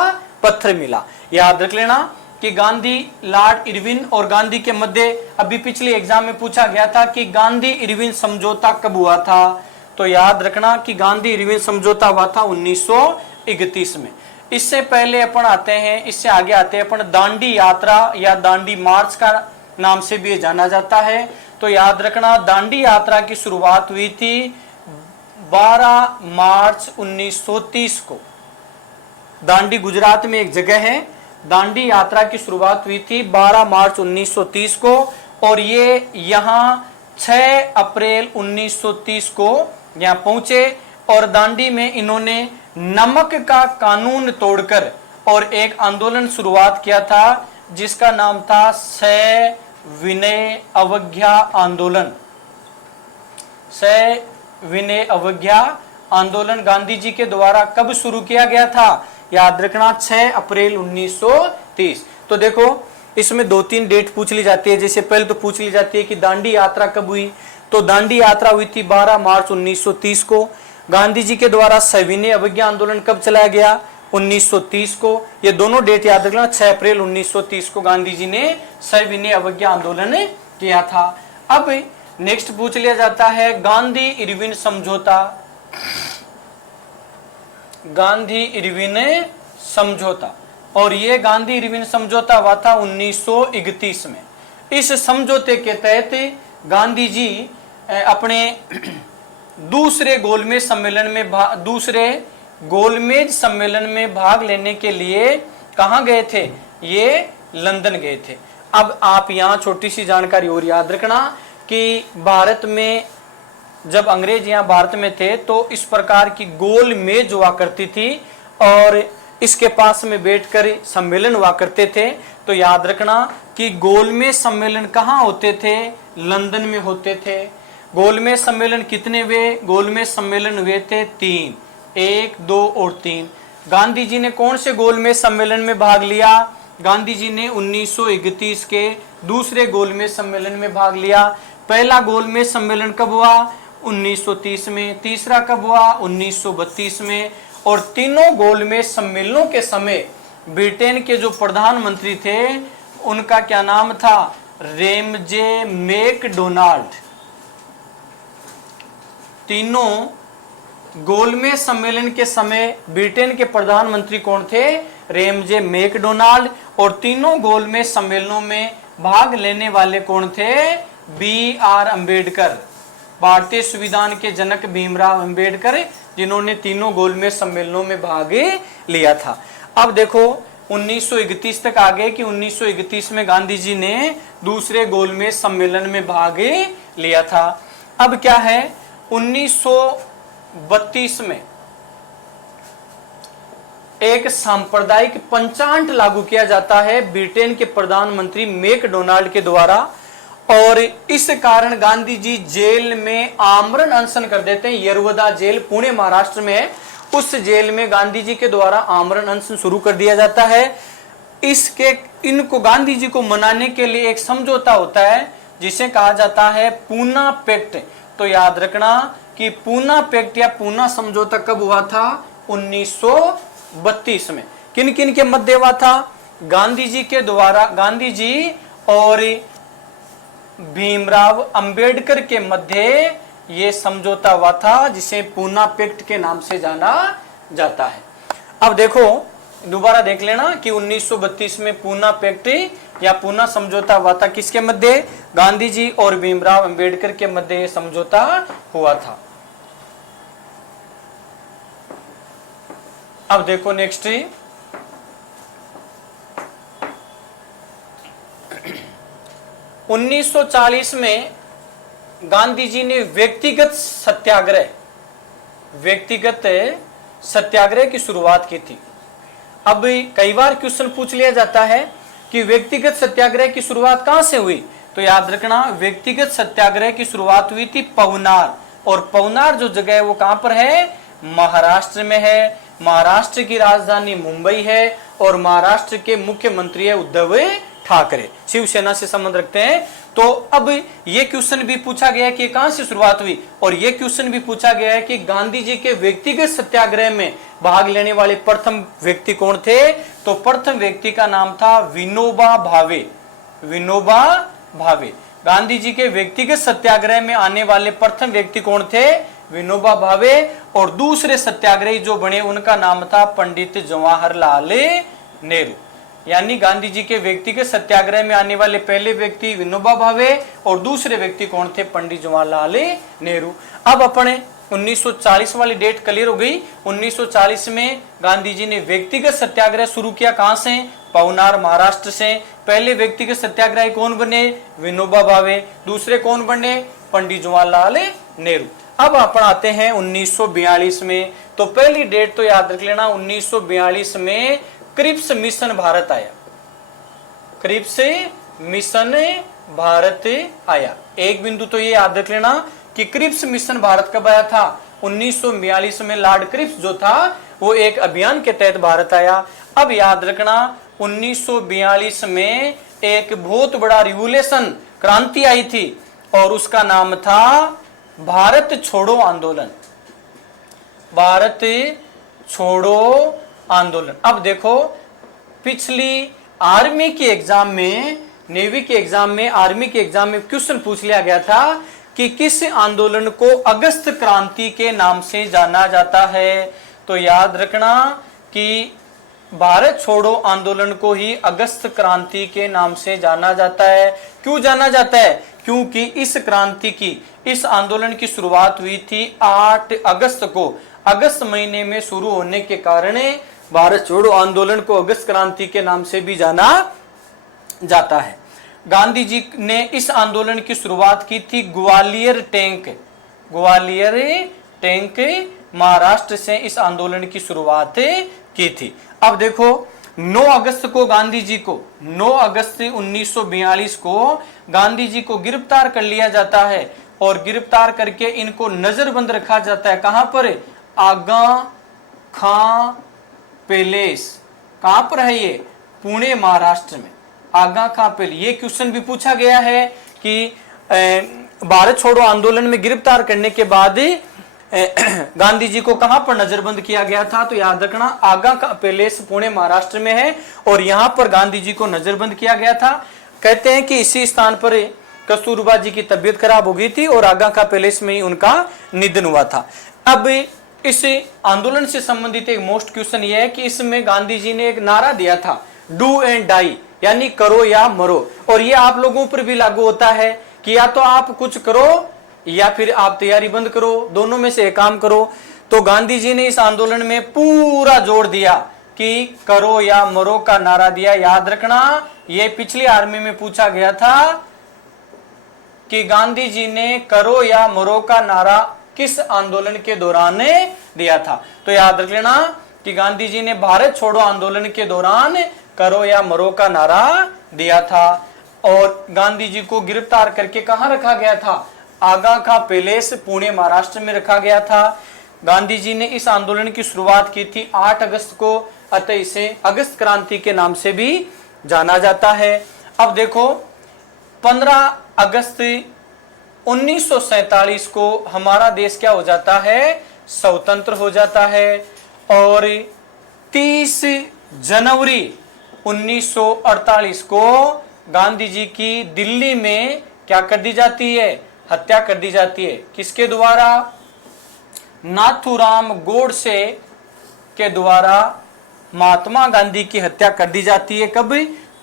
पत्थर मिला। याद रख लेना कि गांधी, लॉर्ड इरविन और गांधी के मध्य अभी पिछले एग्जाम में पूछा गया था कि गांधी इरविन समझौता कब हुआ था। तो याद रखना कि गांधी इरविन समझौता हुआ था 1931 में। इससे पहले अपन आते हैं, इससे आगे आते हैं अपन दांडी यात्रा या दांडी मार्च का नाम से भी जाना जाता है। तो याद रखना दांडी यात्रा की शुरुआत हुई थी 12 मार्च 1930 को। दांडी गुजरात में एक जगह है। दांडी यात्रा की शुरुआत हुई थी 12 मार्च 1930 को और ये यहाँ 6 अप्रैल 1930 को यहाँ पहुंचे और दांडी में इन्होंने नमक का कानून तोड़कर और एक आंदोलन शुरुआत किया था जिसका नाम था सविनय अवज्ञा आंदोलन। सविनय अवज्ञा आंदोलन गांधी जी के द्वारा कब शुरू किया गया था? याद रखना 6 अप्रैल 1930। तो देखो इसमें 2-3 डेट पूछ ली जाती है। जैसे पहले तो पूछ ली जाती है कि दांडी यात्रा कब हुई, तो दांडी यात्रा हुई थी 12 मार्च 1930 को। गांधी जी के द्वारा सविनय अवज्ञा आंदोलन कब चलाया गया? 1930 को। ये दोनों डेट याद रखना, 6 अप्रैल 1930 को गांधी जी ने सविनय अवज्ञा आंदोलन किया था। अब नेक्स्ट पूछ लिया जाता है गांधी इरविन समझौता। गांधी इरविन समझौता, और ये गांधी इरविन समझौता हुआ था 1931 में। इस समझौते के तहत गांधी जी अपने दूसरे गोलमेज सम्मेलन में भाग लेने के लिए कहां गए थे? ये लंदन गए थे। अब आप यहां छोटी सी जानकारी और याद रखना कि भारत में जब अंग्रेज यहाँ भारत में थे तो इस प्रकार की गोल मेज हुआ करती थी और इसके पास में बैठकर सम्मेलन हुआ करते थे। तो याद रखना कि गोलमेज सम्मेलन कहाँ होते थे? लंदन में होते थे। गोलमेज सम्मेलन कितने हुए? गोलमेज सम्मेलन हुए थे 3, 1, 2 और 3। गांधी जी ने कौन से गोलमेज सम्मेलन में भाग लिया? गांधी जी ने 1931 के दूसरे गोलमेज सम्मेलन में भाग लिया। पहला गोलमेज सम्मेलन कब हुआ? 1930 में। तीसरा कब हुआ? 1932 में। और तीनों गोलमेज सम्मेलनों के समय ब्रिटेन के जो प्रधानमंत्री थे उनका क्या नाम था? Ramsay MacDonald. तीनों गोलमेज सम्मेलन के समय ब्रिटेन के प्रधानमंत्री कौन थे? Ramsay MacDonald. और तीनों गोलमेज सम्मेलनों में भाग लेने वाले कौन थे? BR अम्बेडकर, भारतीय संविधान के जनक भीमराव अम्बेडकर, जिन्होंने तीनों गोलमेज सम्मेलनों में भाग लिया था। अब देखो 1931 तक आ गए कि 1931 में गांधी जी ने दूसरे गोलमेज सम्मेलन में भाग लिया था। अब क्या है? 1932 में एक सांप्रदायिक पंचांग लागू किया जाता है ब्रिटेन के प्रधानमंत्री मैकडोनाल्ड के द्वारा, और इस कारण गांधी जी जेल में आमरण अनशन कर देते हैं। यरवदा जेल पुणे महाराष्ट्र में है, उस जेल में गांधी जी के द्वारा आमरण अनशन शुरू कर दिया जाता है। इनको गांधी जी को मनाने के लिए एक समझौता होता है जिसे कहा जाता है पूना पैक्ट। तो याद रखना कि पूना पैक्ट या पूना समझौता कब हुआ था? 1932 में। किन किन के मध्य हुआ था? गांधी जी के द्वारा, गांधी जी और भीमराव अंबेडकर के मध्य ये समझौता हुआ था जिसे पूना पैक्ट के नाम से जाना जाता है। अब देखो दोबारा देख लेना कि 1932 में पूना पैक्ट या पूना समझौता हुआ था किसके मध्य? गांधी जी और भीमराव अंबेडकर के मध्य ये समझौता हुआ था। अब देखो नेक्स्ट 1940 में गांधी जी ने व्यक्तिगत सत्याग्रह की शुरुआत की थी। अब कई बार क्वेश्चन पूछ लिया जाता है कि व्यक्तिगत सत्याग्रह की शुरुआत कहां से हुई? तो याद रखना व्यक्तिगत सत्याग्रह की शुरुआत हुई थी पवनार, और पवनार जो जगह है वो कहां पर है? महाराष्ट्र में है। महाराष्ट्र की राजधानी मुंबई है और महाराष्ट्र के मुख्यमंत्री है उद्धव ठाकरे, शिवसेना से संबंध रखते हैं। तो अब ये क्वेश्चन भी पूछा गया कि कहां से शुरुआत हुई, और ये क्वेश्चन भी पूछा गया है कि गांधी जी के व्यक्तिगत सत्याग्रह में भाग लेने वाले प्रथम व्यक्ति कौन थे? तो प्रथम व्यक्ति का नाम था विनोबा भावे। विनोबा भावे गांधी जी के व्यक्तिगत सत्याग्रह में आने वाले प्रथम व्यक्ति कौन थे? विनोबा भावे। और दूसरे सत्याग्रही जो बने उनका नाम था पंडित जवाहरलाल नेहरू। यानी गांधी जी के व्यक्तिगत सत्याग्रह में आने वाले पहले व्यक्ति विनोबा भावे और दूसरे व्यक्ति कौन थे? पंडित जवाहरलाल नेहरू। अब अपने 1940 वाली डेट क्लियर हो गई। 1940 में गांधी जी ने व्यक्तिगत सत्याग्रह शुरू किया। कहां से? पवनार, महाराष्ट्र से। पहले व्यक्तिगत सत्याग्रही कौन बने? विनोबा भावे। दूसरे कौन बने? पंडित जवाहरलाल नेहरू। अब अपन आते हैं 1942 में। तो पहली डेट तो याद रख लेना, 1942 में क्रिप्स मिशन भारत आया। क्रिप्स मिशन भारत आया। एक बिंदु तो ये याद रख लेना कि क्रिप्स मिशन भारत कब आया था? 1942 में लॉर्ड क्रिप्स जो था वो एक अभियान के तहत भारत आया। अब याद रखना 1942 में एक बहुत बड़ा रिवोल्यूशन, क्रांति आई थी और उसका नाम था भारत छोड़ो आंदोलन। भारत छोड़ो आंदोलन। अब देखो पिछली आर्मी के एग्जाम में, नेवी के एग्जाम में, आर्मी के एग्जाम में क्वेश्चन पूछ लिया गया था कि किस आंदोलन को अगस्त क्रांति के नाम से जाना जाता है। तो याद रखना कि भारत छोड़ो आंदोलन को ही अगस्त क्रांति के नाम से जाना जाता है। क्यों जाना जाता है? क्योंकि इस क्रांति की, इस आंदोलन की शुरुआत हुई थी 8 अगस्त को। अगस्त महीने में शुरू होने के कारण भारत छोड़ो आंदोलन को अगस्त क्रांति के नाम से भी जाना जाता है। गांधी जी ने इस आंदोलन की शुरुआत की थी ग्वालियर टैंक महाराष्ट्र से इस आंदोलन की शुरुआत की थी। अब देखो 9 अगस्त को गांधी जी को, 9 अगस्त 1942 को गांधी जी को गिरफ्तार कर लिया जाता है और गिरफ्तार करके इनको नजरबंद रखा जाता है। कहां पर? आगा खां पैलेस। कहां पर है ये? पुणे महाराष्ट्र में, आगा खां पैलेस। ये क्वेश्चन भी पूछा गया है कि भारत छोड़ो आंदोलन में गिरफ्तार करने के बाद गांधी जी को कहां पर नजरबंद किया गया था? तो याद रखना आगा खां पैलेस पुणे महाराष्ट्र में है और यहां पर गांधी जी को नजरबंद किया गया था। कहते हैं कि इसी स्थान पर कस्तूरबा जी की तबीयत खराब हो गई थी और आगा खां पैलेस में ही उनका निधन हुआ था। अब इस आंदोलन से संबंधित एक मोस्ट क्वेश्चन यह है कि इसमें गांधी जी ने एक नारा दिया था, डू एंड डाई, यानी करो या मरो। और ये आप लोगों पर भी लागू होता है कि या तो आप कुछ करो या फिर आप तैयारी बंद करो, दोनों में से एक काम करो। तो गांधी जी ने इस आंदोलन में पूरा जोर दिया कि करो या मरो का नारा दिया। याद रखना ये पिछली आर्मी में पूछा गया था कि गांधी जी ने करो या मरो का नारा किस आंदोलन के दौरान दिया था। तो याद रख लेना कि गांधी जी ने भारत छोड़ो आंदोलन के दौरान करो या मरो का नारा दिया था। और गांधी जी को गिरफ्तार करके कहां रखा गया था? आगा खां पैलेस पुणे महाराष्ट्र में रखा गया था। गांधी जी ने इस आंदोलन की शुरुआत की थी 8 अगस्त को, अतः इसे अगस्त क्रांति के नाम से भी जाना जाता है। अब देखो 15 अगस्त 1947 को हमारा देश क्या हो जाता है? स्वतंत्र हो जाता है। और 30 जनवरी 1948 को गांधी जी की दिल्ली में क्या कर दी जाती है? हत्या कर दी जाती है। किसके द्वारा? नाथूराम गोडसे के द्वारा महात्मा गांधी की हत्या कर दी जाती है। कब?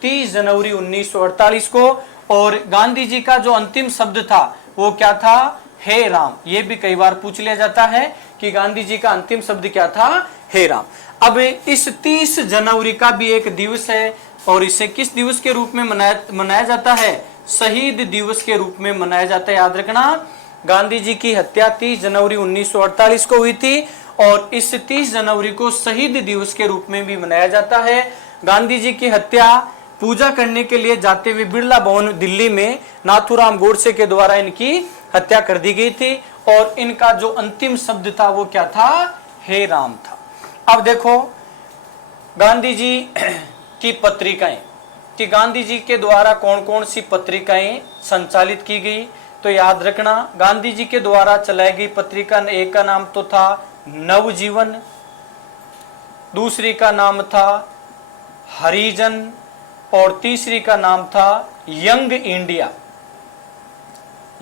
30 जनवरी 1948 को। और गांधी जी का जो अंतिम शब्द था वो क्या था? हे राम। ये भी कई बार पूछ लिया जाता है कि गांधी जी का अंतिम शब्द क्या था? हे राम। अब इस 30 जनवरी का भी एक दिवस है और इसे किस दिवस के रूप में मनाया जाता है? शहीद दिवस के रूप में मनाया जाता है। याद रखना गांधी जी की हत्या 30 जनवरी 1948 को हुई थी और इस 30 जनवरी को शहीद दिवस के रूप में भी मनाया जाता है। गांधी जी की हत्या पूजा करने के लिए जाते हुए बिरला भवन दिल्ली में नाथूराम गोडसे के द्वारा इनकी हत्या कर दी गई थी और इनका जो अंतिम शब्द था वो क्या था? हे राम था। अब देखो गांधी जी की पत्रिकाएं, कि गांधी जी के द्वारा कौन कौन सी पत्रिकाएं संचालित की गई। तो याद रखना गांधी जी के द्वारा चलाई गई पत्रिका, एक का नाम तो था नवजीवन, दूसरी का नाम था हरिजन और तीसरी का नाम था यंग इंडिया।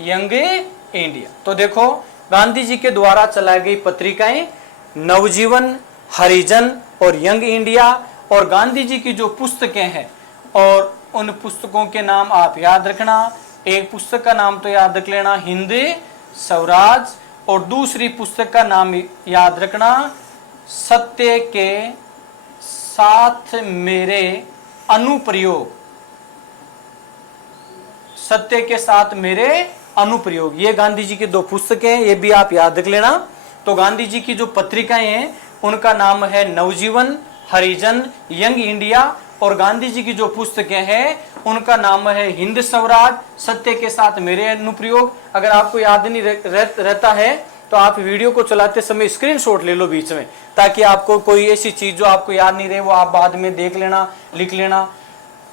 Young India. तो देखो गांधी जी के द्वारा चलाई गई पत्रिकाएं नवजीवन, हरिजन और यंग इंडिया। और गांधी जी की जो पुस्तकें हैं और उन पुस्तकों के नाम आप याद रखना। एक पुस्तक का नाम तो याद रख लेना हिंद स्वराज और दूसरी पुस्तक का नाम याद रखना सत्य के साथ मेरे अनुप्रयोग। सत्य के साथ मेरे अनुप्रयोग, ये गांधी जी की 2 पुस्तकें हैं, ये भी आप याद रख लेना। तो गांधी जी की जो पत्रिकाएं हैं उनका नाम है नवजीवन, हरिजन, यंग इंडिया। और गांधी जी की जो पुस्तकें हैं उनका नाम है हिंद स्वराज, सत्य के साथ मेरे अनुप्रयोग। अगर आपको याद नहीं रहता है तो आप वीडियो को चलाते समय स्क्रीनशॉट ले लो बीच में, ताकि आपको कोई ऐसी चीज जो आपको याद नहीं रहे वो आप बाद में देख लेना, लिख लेना।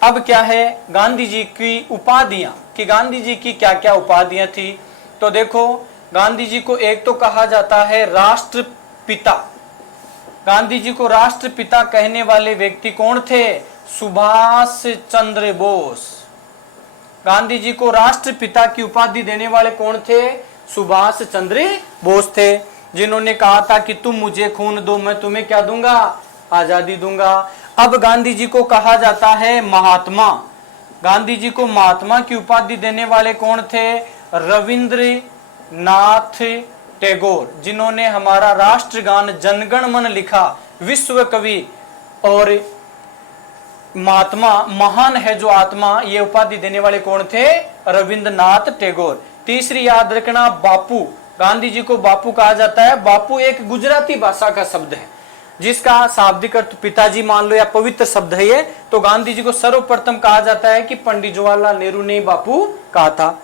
अब क्या है गांधी जी की उपाधियां, कि गांधी जी की क्या क्या उपाधियां थी। तो देखो गांधी जी को एक तो कहा जाता है राष्ट्रपिता। गांधी जी को राष्ट्रपिता कहने वाले व्यक्ति कौन थे? सुभाष चंद्र बोस। गांधी जी को राष्ट्रपिता की उपाधि देने वाले कौन थे? सुभाष चंद्र बोस थे, जिन्होंने कहा था कि तुम मुझे खून दो, मैं तुम्हें क्या दूंगा? आजादी दूंगा। अब गांधी जी को कहा जाता है महात्मा। गांधी जी को महात्मा की उपाधि देने वाले कौन थे? रविंद्रनाथ टैगोर, जिन्होंने हमारा राष्ट्रगान जनगण मन लिखा, विश्व कवि और महात्मा, महान है जो आत्मा, ये उपाधि देने वाले कौन थे? रविंद्रनाथ टैगोर। तीसरी याद रखना बापू। गांधी जी को बापू कहा जाता है। बापू एक गुजराती भाषा का शब्द है, जिसका शाब्दिक अर्थ पिताजी मान लो या पवित्र शब्द है ये। तो गांधी जी को सर्वप्रथम कहा जाता है कि पंडित जवाहरलाल नेहरू ने बापू कहा था।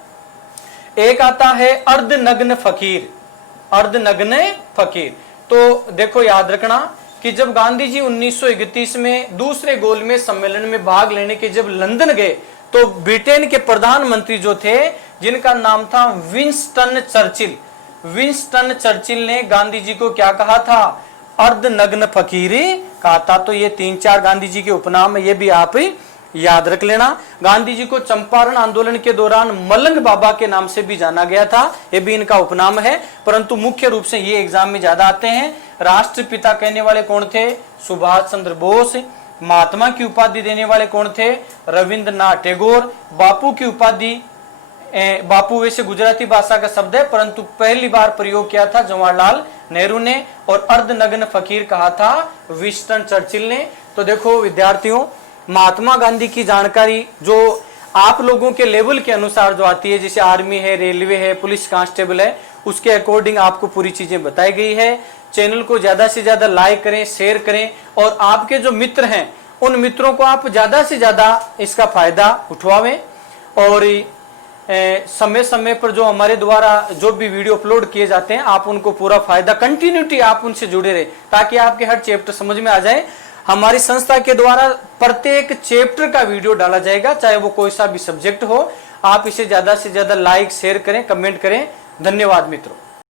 एक आता है अर्धनग्न फकीर। अर्धनग्न फकीर, तो देखो याद रखना कि जब गांधी जी 1931 में दूसरे गोलमेज सम्मेलन में भाग लेने के जब लंदन गए, तो ब्रिटेन के प्रधानमंत्री जो थे, जिनका नाम था विंस्टन चर्चिल, विंस्टन चर्चिल ने गांधी जी को क्या कहा था? अर्धनग्न फकीरी कहा था। तो ये 3-4 गांधी जी के उपनाम है, ये भी आप याद रख लेना। गांधी जी को चंपारण आंदोलन के दौरान मलंग बाबा के नाम से भी जाना गया था, ये भी इनका उपनाम है, परंतु मुख्य रूप से ये एग्जाम में ज्यादा आते हैं। राष्ट्रपिता कहने वाले कौन थे? सुभाष चंद्र बोस। महात्मा की उपाधि देने वाले कौन थे? रविंद्रनाथ टैगोर। बापू की उपाधि, बापू वैसे गुजराती भाषा का शब्द है, परंतु पहली बार प्रयोग किया था जवाहरलाल नेहरू ने, और अर्धनग्न फकीर कहा था विंस्टन चर्चिल ने। तो देखो विद्यार्थियों, महात्मा गांधी की जानकारी जो आप लोगों के लेवल के अनुसार जो आती है, जैसे आर्मी है, रेलवे है, पुलिस कांस्टेबल है, उसके अकॉर्डिंग आपको पूरी चीजें बताई गई है। चैनल को ज्यादा से ज्यादा लाइक करें, शेयर करें, और आपके जो मित्र हैं उन मित्रों को आप ज्यादा से ज्यादा इसका फायदा उठवावें। और समय समय पर जो हमारे द्वारा जो भी वीडियो अपलोड किए जाते हैं, आप उनको पूरा फायदा, कंटिन्यूटी आप उनसे जुड़े रहे, ताकि आपके हर चैप्टर समझ में आ जाए। हमारी संस्था के द्वारा प्रत्येक चैप्टर का वीडियो डाला जाएगा, चाहे वो कोई सा भी सब्जेक्ट हो। आप इसे ज्यादा से ज्यादा लाइक, शेयर करें, कमेंट करें। धन्यवाद मित्रों।